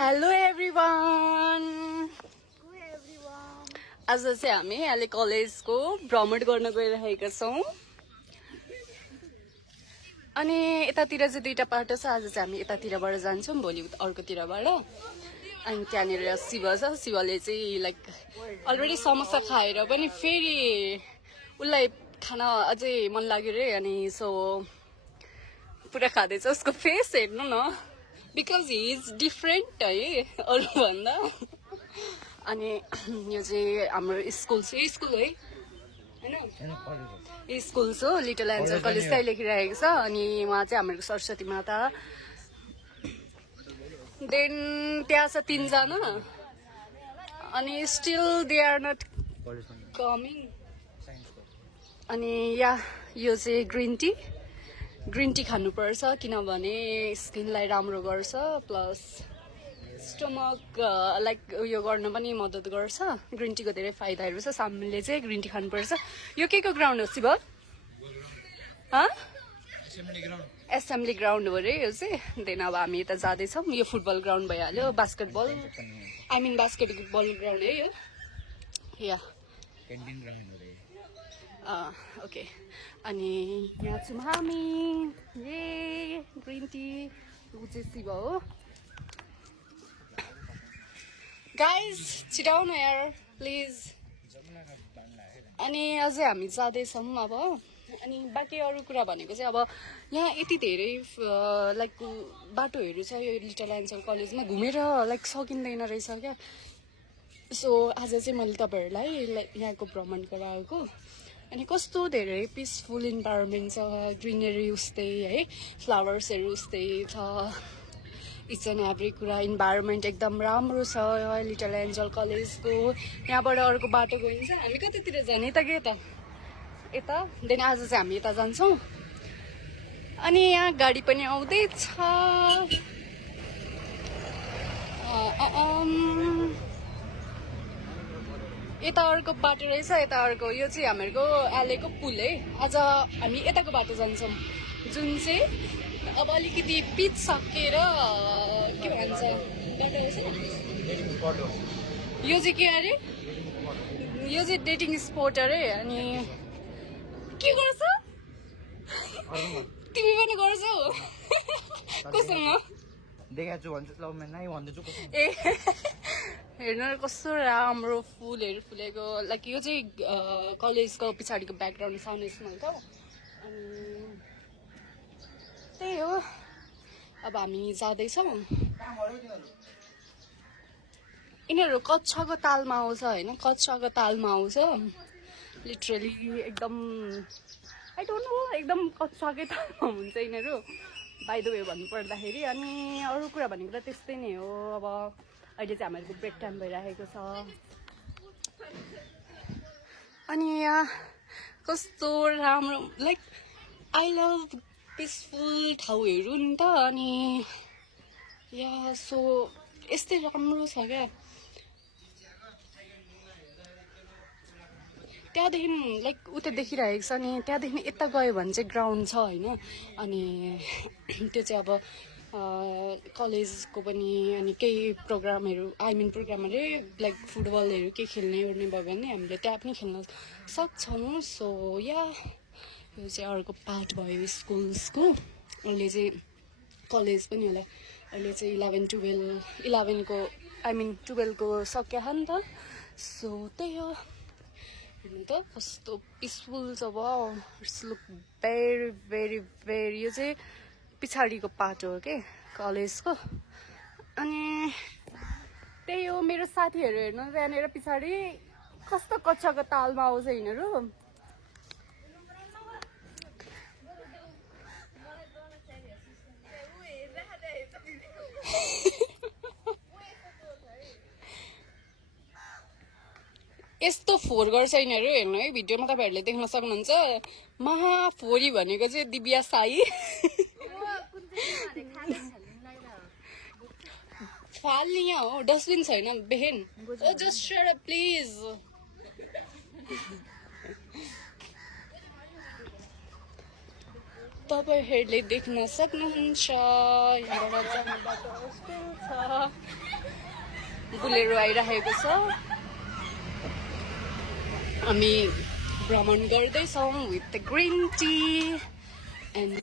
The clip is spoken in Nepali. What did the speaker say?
Hello everyone. आज चाहिँ हामी अहिले कलेजको भ्रमण गर्न गइरहेका छौं अनि यतातिर चाहिँ दुईटा बाटो छ। आज चाहिँ हामी यतातिरबाट जान्छौं, भोलि अर्कोतिरबाट। अनि त्यहाँनिर शिव छ, शिवले चाहिँ लाइक अलरेडी समोसा खाएर पनि फेरि उलाई खान अझै मन लाग्यो रे। अनि सो पुरा खादैछ, उसको फेस हेर्नु न, बिकज हि इज डिफरेन्ट है अरु भन्दा। अनि यो चाहिँ हाम्रो स्कुल है हैन, स्कुल हो लिटल एन्जल कलेज चाहिँ लेखिरहेको छ। अनि उहाँ चाहिँ हाम्रो सरस्वती माता। देन त्यहाँ छ 3 जना अनि still they are not coming. अनि यो चाहिँ ग्रिन टी खानुपर्छ किनभने स्किनलाई राम्रो गर्छ, प्लस स्टमक लाइक उयो गर्न पनि मद्दत गर्छ। ग्रिन टीको धेरै फाइदाहरू छ। हामीले चाहिँ ग्रिन टी खानुपर्छ। यो के को ग्राउन्ड हो शिव? एसेम्ब्ली ग्राउन्ड हो रे यो चाहिँ। देन अब हामी यता जाँदैछौँ। यो फुटबल ग्राउन्ड भइहाल्यो, बास्केटबल बास्केटबल ग्राउन्ड है यो। या क्यान्टिन ग्राउन्ड हो रे। ओके, अनि यहाँ छौँ हामी। ये ग्रिन टी ऊ चाहिँ शिव हो। गाइज छिटाउनु यार प्लिज। अनि अझै हामी जाँदैछौँ अब। अनि बाँकी अरू कुरा भनेको चाहिँ अब यहाँ यति धेरै लाइक बाटोहरू छ यो लिटल एन्जल कलेजमा, घुमेर लाइक सकिँदैन रहेछ क्या। सो आज चाहिँ मैले तपाईँहरूलाई लाइक यहाँको भ्रमण गराएको। अनि कस्तो धेरै पिसफुल इन्भाइरोमेन्ट छ, ग्रिनरी उस्तै है, फ्लावर्सहरू उस्तै छ, इच एन्ड एभ्री कुरा। इन्भाइरोमेन्ट एकदम राम्रो छ लिटल एन्जल कलेजको। यहाँबाट अर्को बाटो गइन्छ। हामी कतितिर जाने यता के यता देन आज चाहिँ हामी यता जान्छौँ। अनि यहाँ गाडी पनि आउँदैछ। यता अर्को बाटो रहेछ, यता अर्को। यो चाहिँ हामीहरूको एलेको पुल है। आज हामी यताको बाटो जान्छौँ जुन चाहिँ अब अलिकति पिच सकेर के भन्छ बाटो रहेछ। यो चाहिँ के अरे, यो चाहिँ डेटिङ स्पोट अरे। अनि के गर्छ तिमी पनि गर्छौ? कोसँग देखाछु भन्छु ल म नै भन्दैछु। ए हेर्नु कस्तो राम्रो फुलहरू फुलेको। लाइक यो चाहिँ कलेजको पछाडिको ब्याकग्राउन्ड साउन्ड स्मेल त। अनि त्यही हो। अब हामी जाँदैछौँ। यिनीहरू कक्षाको तालमा आउँछ होइन, कक्षाको तालमा आउँछ लिटरली एकदम आई डोन्ट नो, एकदम कक्षाकै तालमा हुन्छ यिनीहरू बाई द वे भन्नुपर्दाखेरि। अनि अरू कुरा भनेको त त्यस्तै नै हो। अब अहिले चाहिँ हामीहरूको ब्रेक टाइम भइरहेको छ। अनि यहाँ कस्तो राम्रो लाइक आई लभ पिसफुल ठाउँहरू नि त। अनि सो यस्तै राम्रो छ क्या। त्यहाँदेखि लाइक उता देखिरहेको छ नि, त्यहाँदेखि यता गयो भने चाहिँ ग्राउन्ड छ होइन। अनि त्यो चाहिँ अब कलेजको पनि। अनि केही प्रोग्रामहरू प्रोग्रामहरू लाइक फुटबलहरू केही खेल्ने ओर्ने भयो भने हामीले त्यहाँ पनि खेल्न सक्छौँ। सो यो चाहिँ अर्को पार्ट भयो स्कुल्सको। अहिले चाहिँ कलेज पनि होला। अहिले चाहिँ 12को सक्यो नि त। सो त्यही हो। हेर्नु त कस्तो पिसफुल छ। Wow, it's look very very very. यो चाहिँ पछाडिको पाटो हो के कलेजको। अनि त्यही हो। मेरो साथीहरू हेर्नु त्यहाँनिर पछाडि कस्तो कक्षाको तालमा आउँछ यिनीहरू। यस्तो फोहोर गर्छ यिनीहरू। हेर्नु है, भिडियोमा तपाईँहरूले देख्न सक्नुहुन्छ। महाफोरी भनेको चाहिँ दिव्या साई। फाल्ने यहाँ हो, डस्टबिन छैन बेहेन। Just shut up please. तपाईहरुले देख्न सक्नुहुन्छ यहाँबाट जाने बाटो स्कुल छ। बुलेरो आइरहेको छ हामी भ्रमण गर्दैछौँ with the green tea and